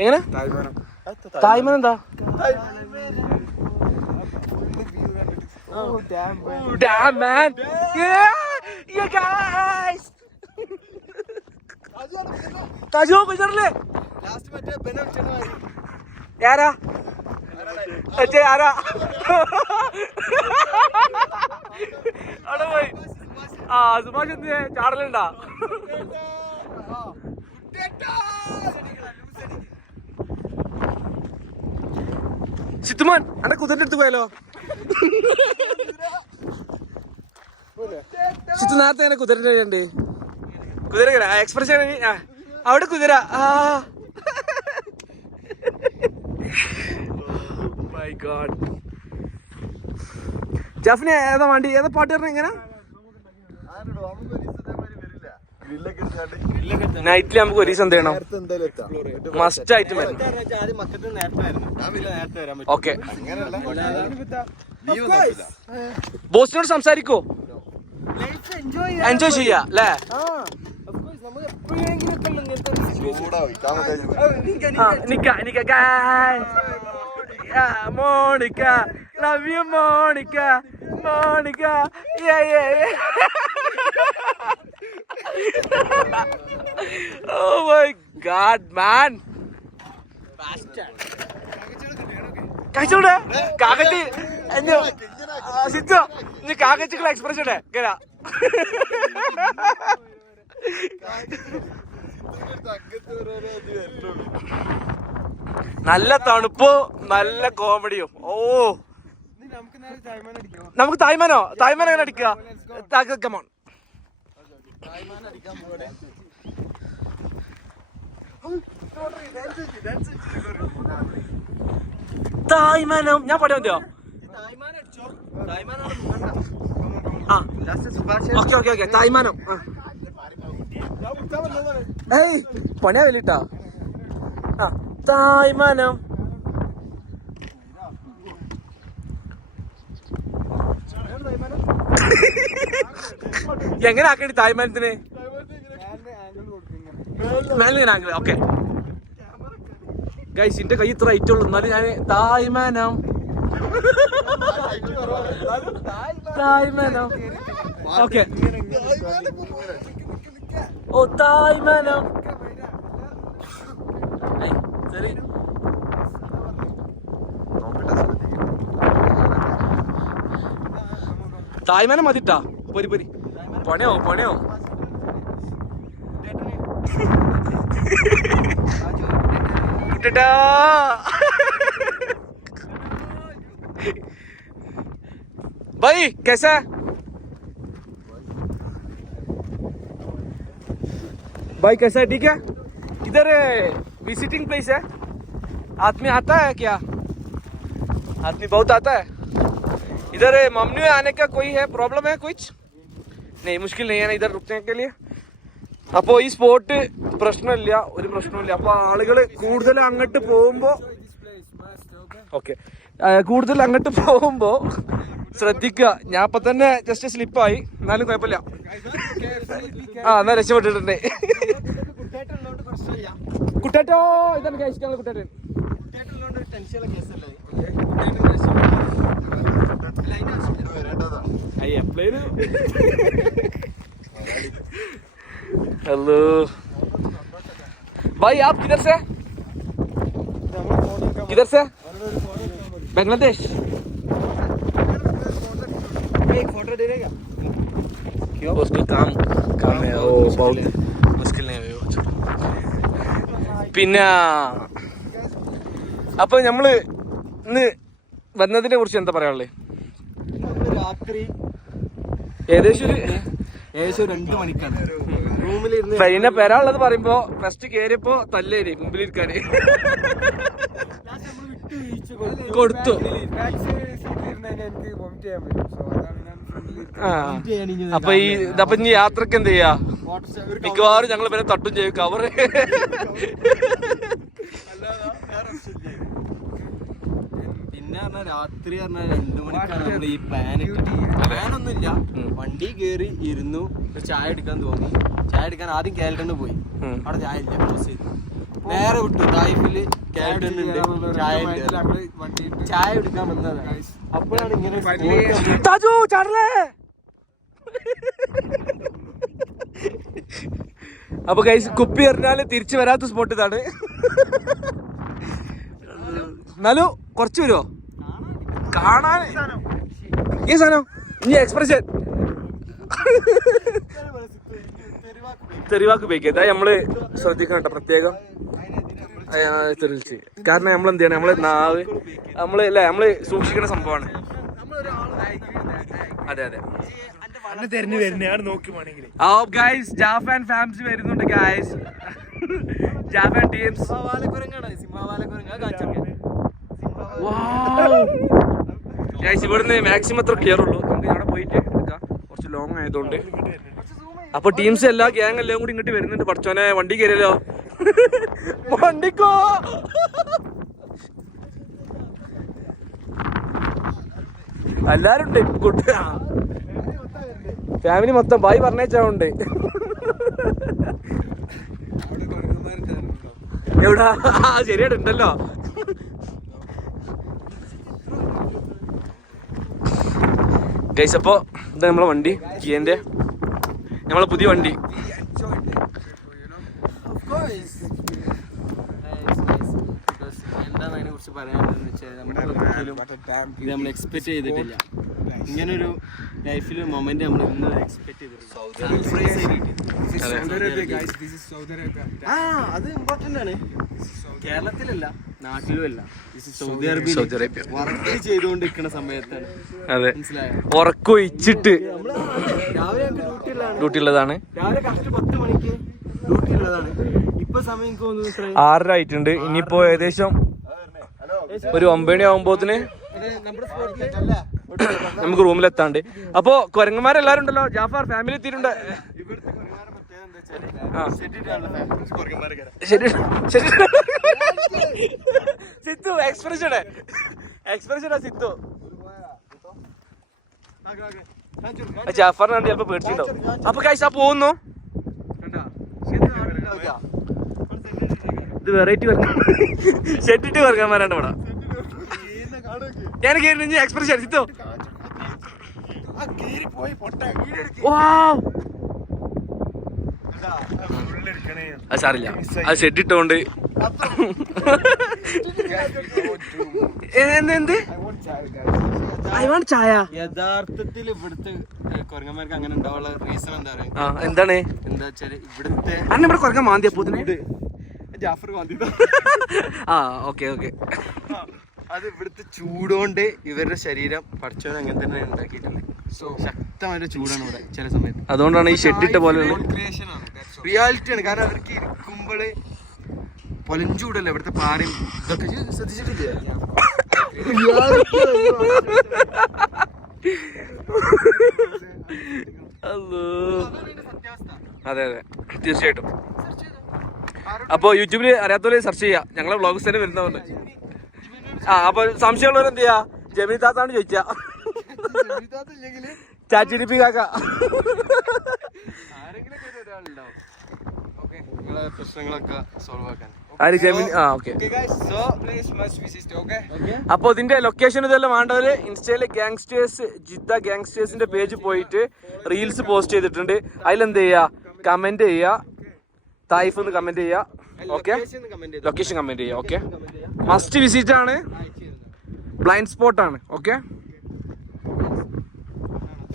എങ്ങനെ തായ്മനം എന്താ? Damn man! Yeah guys! Kaju കുജറില്ലേ? ആരാ? ആരാ? അവിടെ പോയി. ആ സുഭാഷ് എന്ത് ചാടലുണ്ടാ? സിത്തുമാൻ അന്റെ കുതിരന്റെ അടുത്ത് പോയാലോ? സിത്തു നേരത്തെ അങ്ങനെ കുതിരന്റെ ഉണ്ട്. കുതിര എക്സ്പ്രഷൻ അവിടെ കുതിര. My God. ജാഫിനെ ഏതാ വണ്ടി ഏതാ പാട്ട് പറഞ്ഞ എങ്ങനെ? നൈറ്റില് നമുക്ക് ഒരു ദിവസം എന്ത് ചെയ്യണം? മസ്റ്റ് ആയിട്ട് ഓക്കെ. ബോസിനോട് സംസാരിക്കോ? എൻജോയ് ചെയ്യാ അല്ലേ? Monica love you Monica Monica. Oh my god man. കഴിച്ചോടെ കാക്കച്ചി സിറ്റോ നീ കാക്കച്ചിക്കുള്ള എക്സ്പ്രഷൻ കേടാ. നല്ല തണുപ്പോ നല്ല കോമഡിയും. ഓ നമുക്ക് തായ്മാനോ? തായ്മാനം എങ്ങനെ അടിക്കുക? കമോൺ. തായ്മാനം ഞാൻ പാടിയാ മതിയോ? ഓക്കെ ഓക്കെ ഓക്കെ തായ്മാനം. ഏയ് പണിയാ വലിട്ടാ. തായ്മാനം എങ്ങനെ ആക്കണ്ടി തായ്മാനത്തിന്? Angle okay guys. എന്റെ കൈ ഇത്ര റൈറ്റ് ഉള്ളു എന്നാലും ഞാൻ തായ്മാനം തായ്മാനം ഓക്കെ. ഓ തായ്മാനം ശരി. തായ്മാനം മതിട്ടാ. പൊരി പൊരി പണിയോ പണിയോ. भाई कैसा है? भाई कैसा है? ठीक है. इधर विजिटिंग प्लेस है. आदमी आता है क्या? आदमी बहुत आता है. इधर मम्मी आने का कोई है प्रॉब्लम है? कुछ नहीं मुश्किल नहीं है ना इधर रुकने के लिए. അപ്പോൾ ഈ സ്പോട്ട് പ്രശ്നമില്ല, ഒരു പ്രശ്നമില്ല. അപ്പോൾ ആളുകൾ കൂടുതൽ അങ്ങോട്ട് പോകുമ്പോൾ ഓക്കെ കൂടുതൽ അങ്ങോട്ട് പോകുമ്പോൾ ശ്രദ്ധിക്കുക. ഞാൻ ഇപ്പം തന്നെ ജസ്റ്റ് സ്ലിപ്പായി, എന്നാലും കുഴപ്പമില്ല. എന്നാ രക്ഷപ്പെട്ടിട്ടുണ്ട്. കുട്ടേട്ടോ ഇതാണ് കഴിച്ചിട്ടുള്ള കുട്ടേട്ടൻ. हेलो भाई, आप किधर से? किधर से? बांग्लादेश. एक फोटो दे देगा क्यों? उसको काम है वो बहुत मुश्किल नहीं है. പിന്നെ അപ്പൊ നമ്മള് ഇന്ന് വന്നതിനെ കുറിച്ച് എന്താ പറയാനുള്ളത്? രാത്രി ഏകദേശം 2 മണിക്കാണ് റൂമിലിരുന്ന് ട്രെയിനെ വരാനുള്ളത് പറയുമ്പോ ഫസ്റ്റ് കേറിയപ്പോ തല്ലേരി മുമ്പിലിരിക്കാന് കൊടുത്തു. അപ്പൊ ഇതപ്പൊ ഇനി യാത്രക്ക് എന്ത് ചെയ്യാ? മിക്കവാറും ഞങ്ങൾ ഇവരെ തട്ടും ചെയ്യും കവറ്. പിന്നെ പറഞ്ഞാൽ രാത്രി പറഞ്ഞാൽ 2 മണിക്കാണ് നമ്മൾ ഈ പ്ലാനൊന്നുമില്ല. വണ്ടി കയറി ഇരുന്നു, ചായ എടുക്കാൻ തോന്നി. ചായ എടുക്കാൻ ആദ്യം കേരളത്തിൽ പോയി, അവിടെ ചായ ഇല്ല, ക്ലോസ് ചെയ്തു. നേരെ വിട്ടു തായ്ഫില് ചായ എടുക്കാൻ വന്നതാണ്. അപ്പോഴാണ് ഇങ്ങനെ താജു ചാടലേ. അപ്പൊ ഗൈസ് കുപ്പി എറിഞ്ഞാല് തിരിച്ചു വരാത്ത സ്പോട്ട് ഇതാണ്. എന്നാലും കുറച്ച് വരുമോ കാണാൻ ഈ സാധനം? ഇനി എക്സ്പ്രഷൻ തെരുവാക്ക് ഉപയോഗിക്കുക. നമ്മള് ശ്രദ്ധിക്കണം കേട്ടോ പ്രത്യേകം. തെളിച്ച് കാരണം നമ്മൾ എന്ത് ചെയ്യണം, നമ്മള് നാവ് നമ്മള് സൂക്ഷിക്കുന്ന സംഭവമാണ്. അതെ അതെ. ഗൈസ് ജാഫാൻ ഫാൻസ് വരുന്നുണ്ട് ഗൈസ്. ജാഫാൻ ടീംസ് ഗൈസ് ഇവിടുന്ന് മാക്സിമം എത്ര ക്ലിയർ ഉള്ളൂ. നമുക്ക് ഇവിടെ പോയിട്ട് എടുക്കാം, കുറച്ച് ലോങ് ആയതുകൊണ്ട്. അപ്പൊ ടീംസ് എല്ലാ ഗ്യാങ് എല്ലാം കൂടി ഇങ്ങോട്ട് വരുന്നുണ്ട്. പഠിച്ചോനെ വണ്ടി കയറിയല്ലോ. വണ്ടിക്കോ എല്ലാരും ഉണ്ട്. കുട്ടി ഫാമിലി മൊത്തം ബായി പറഞ്ഞേച്ചാവുണ്ട്. എവിടാ? ശരിയായിട്ടുണ്ടല്ലോ. ഗൈസ് അപ്പൊ ഇതാ നമ്മളെ വണ്ടി, കിയന്റെ നമ്മളെ പുതിയ വണ്ടി. എന്താണ് അതിനെ കുറിച്ച് പറയാനുള്ളതെന്ന് വെച്ചാൽ നമ്മൾ എക്സ്പെക്ട് ചെയ്തിട്ടില്ല. ഇങ്ങനൊരു ലൈഫിൽ മൊമെന്റ് നമ്മൾ ഇന്ന് എക്സ്പെക്ട് ചെയ്തിട്ടില്ല. അത് ഇമ്പോർട്ടന്റ് ആണ്. കേരളത്തിലല്ല, നാട്ടിലും അല്ല, സൗദി അറേബ്യ വർക്ക് ചെയ്തുകൊണ്ടിരിക്കുന്ന സമയത്താണ്. അതെ, മനസ്സിലായോ? ഉറക്കൊഴിച്ചിട്ട് രാവിലെ ഡ്യൂട്ടി ഉള്ളതാണ്. രാവിലെ കറക്റ്റ് 10 മണിക്ക് ഡ്യൂട്ടി ഉള്ളതാണ്. ഇപ്പൊ സമയം 6:30 ആയിട്ടുണ്ട്. ഇനിയിപ്പോ ഏകദേശം ഒരു 9 മണി ആകുമ്പോത്തിന് നമുക്ക് റൂമിലെത്താണ്ട്. അപ്പൊ കുരങ്ങന്മാരെല്ലാരും ഉണ്ടല്ലോ. ജാഫർ ഫാമിലി എത്തിയിട്ടുണ്ട്. സിത്തു എക്സ്പ്രഷനാ സിത്തു. ജാഫറിനാണ് ചിലപ്പോ പേടിച്ചിട്ടുണ്ടാവും. അപ്പൊ കൈസ പോകുന്നു. ഇത് വെറൈറ്റി ഷെട്ടിട്ട് കുരങ്ങന്മാരാണ് ഇവിടെ. ഞാൻ കേറി എക്സ്പ്രഷൻ സിത്തു. അത് സാറില്ല, അത് ഷെഡ് ഇട്ടോണ്ട്. എന്ത് ചായ? യഥാർത്ഥത്തിൽ ഇവിടുത്തെ കുരങ്ങന്മാർക്ക് അങ്ങനെ ഉണ്ടാവാനുള്ള റീസൺ എന്താ പറയാ? എന്താണ്? എന്താ വെച്ചാല് ഇവിടുത്തെ ഇവിടെ കുരങ്ങൻ മാന്തിയപ്പോത്തിന് ജാഫർ മാന്തി. Okay okay. അത് ഇവിടുത്തെ ചൂടുകൊണ്ട് ഇവരുടെ ശരീരം പഠിച്ചവൻ അങ്ങനെ തന്നെ ഉണ്ടാക്കിയിട്ടുണ്ട്. ശക്തമായ ചൂടാണ് ഇവിടെ ചില സമയത്ത്. അതുകൊണ്ടാണ് ഈ ഷെഡിട്ട പോലെ റിയാലിറ്റി ആണ്. കാരണം അവർക്ക് ഇരിക്കുമ്പോള് പൊലഞ്ചൂടല്ലേ ഇവിടുത്തെ പാറയും ഇതൊക്കെ ശ്രദ്ധിച്ചിട്ടില്ലേ? അതെ അതെ തീർച്ചയായിട്ടും. അപ്പൊ യൂട്യൂബില് അറിയാത്തവരെ സെർച്ച് ചെയ്യാം, ഞങ്ങളെ വ്ളോഗ്സ് തന്നെ വരുന്നവരുണ്ട്. അപ്പൊ സംശയമുള്ളവർ എന്ത് ചെയ്യാ, ജെമിനി താത്താണ് ചോദിച്ചാ. ചാച്ചിരിപ്പി കാക്ക പ്രശ്നങ്ങളൊക്കെ സോൾവ് ആക്കാൻ. അപ്പൊ ഇതിന്റെ ലൊക്കേഷൻ ഇതെല്ലാം വേണ്ടവര് ഇൻസ്റ്റയില് ഗാങ്സ്റ്റേഴ്സ് ജിദ്ദ ഗാങ്സ്റ്റേഴ്സിന്റെ പേജ് പോയിട്ട് റീൽസ് പോസ്റ്റ് ചെയ്തിട്ടുണ്ട്. അതിലെന്ത് ചെയ്യാ, കമന്റ് ചെയ്യാ, തായിഫ് എന്ന് കമന്റ് ചെയ്യാ. ഓക്കെ, ലൊക്കേഷൻ കമന്റ് ചെയ്യാ. ഓക്കെ, മസ്റ്റ് വിസിറ്റ് ആണ്, ബ്ലൈൻഡ് സ്പോട്ട് ആണ്. ഓക്കെ.